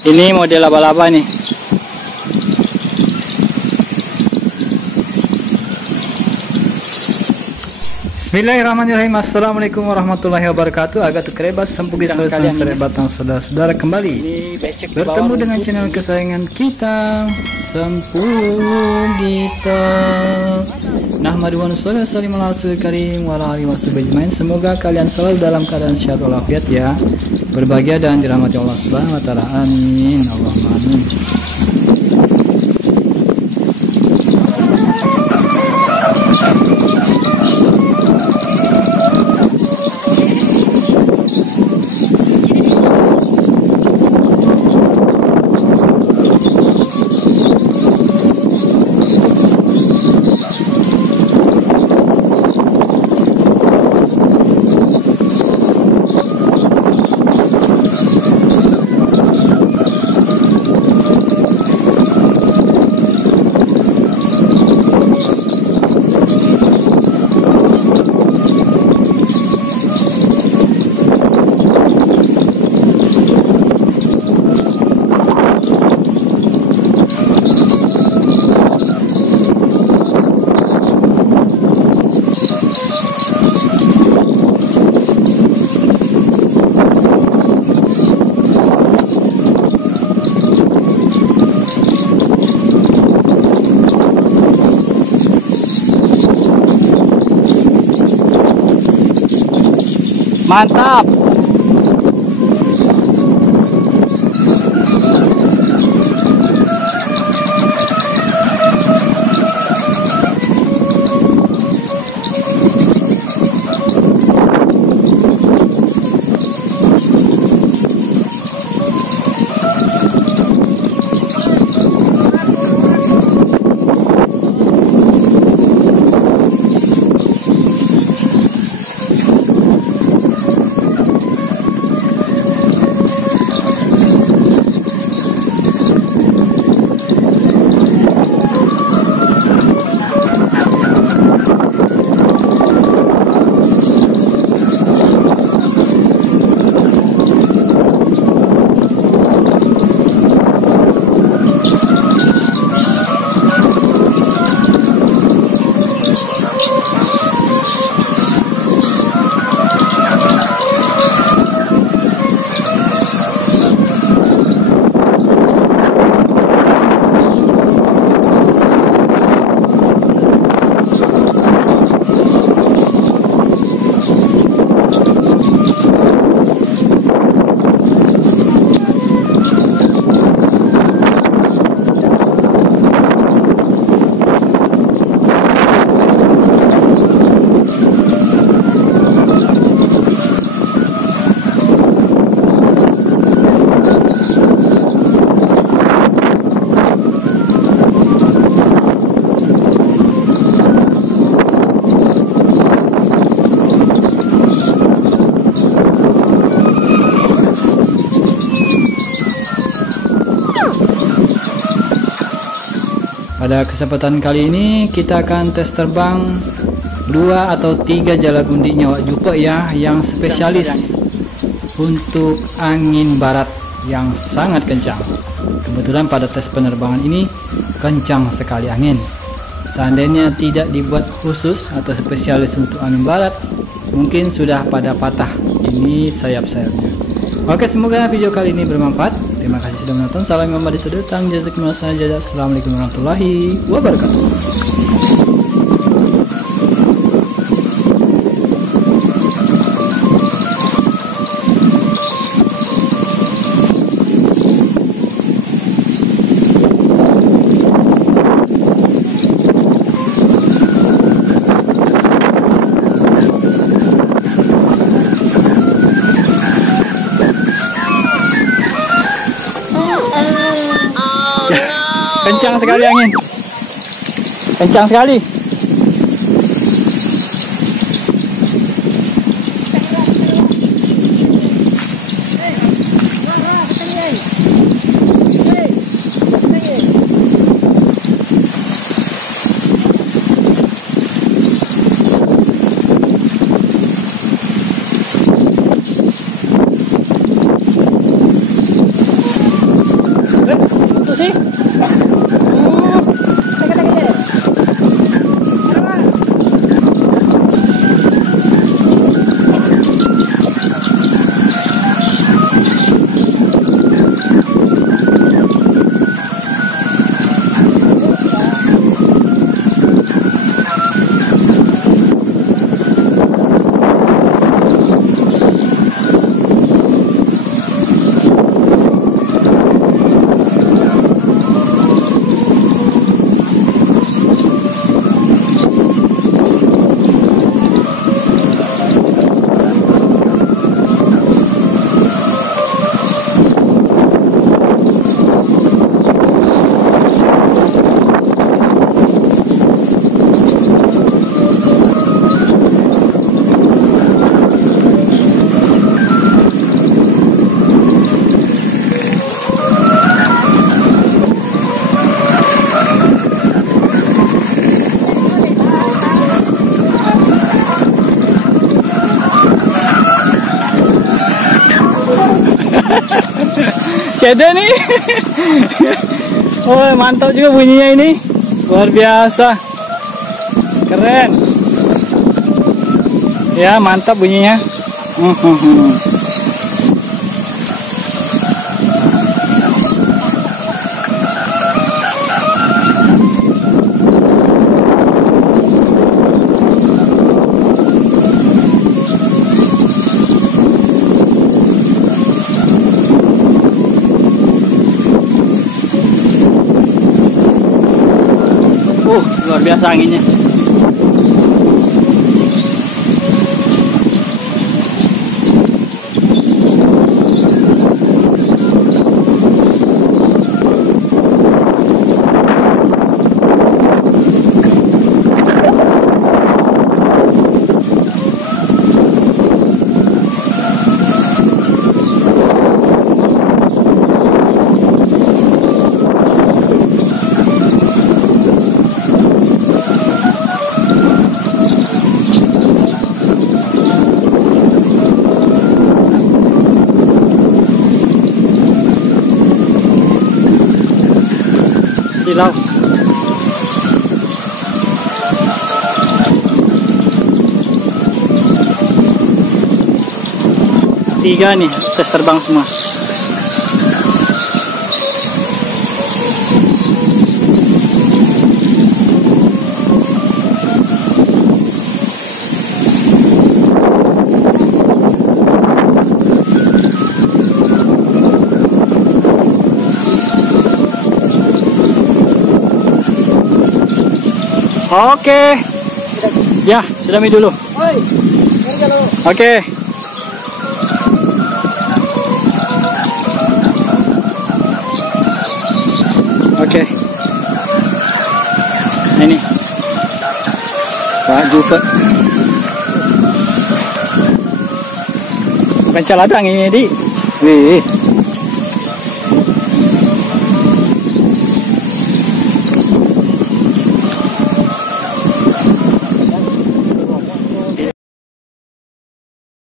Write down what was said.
Ini model laba-laba nih. Bismillahirrahmanirrahim. Assalamualaikum warahmatullahi wabarakatuh. Agak tukrebas sempugi saudara batang saudara kembali bertemu dengan channel kesayangan kita, Sempugita. Nahmadu wa nusalli ala rasulil karim wa ala alihi washabbihi. Semoga kalian selalu dalam keadaan sehat walafiat ya, berbahagia dan dirahmati Allah Subhanahu wa taala. Amin. Allahumma amin. Mantap. Pada kesempatan kali ini kita akan tes terbang 2 atau 3 jalagundi nyawa jupe ya, yang spesialis untuk angin barat yang sangat kencang. Kebetulan pada tes penerbangan ini kencang sekali angin. Seandainya tidak dibuat khusus atau spesialis untuk angin barat, mungkin sudah pada patah ini sayap-sayapnya. Oke, semoga video kali ini bermanfaat. Terima kasih sudah menonton. Salam membadi sudutang. Jazakumullah khairan. Assalamualaikum warahmatullahi wabarakatuh. Kencang sekali angin. Kencang sekali. Cede nih. Oh, mantap juga bunyinya ini. Luar biasa. Keren. Ya, mantap bunyinya. Luar biasa anginnya. Silau. Tiga nih tes terbang semua. Oke. Ya, sudah dulu. Oke. Oke. Nah, ini Pak Jupe. Bukan caladang ini, Di. Wih.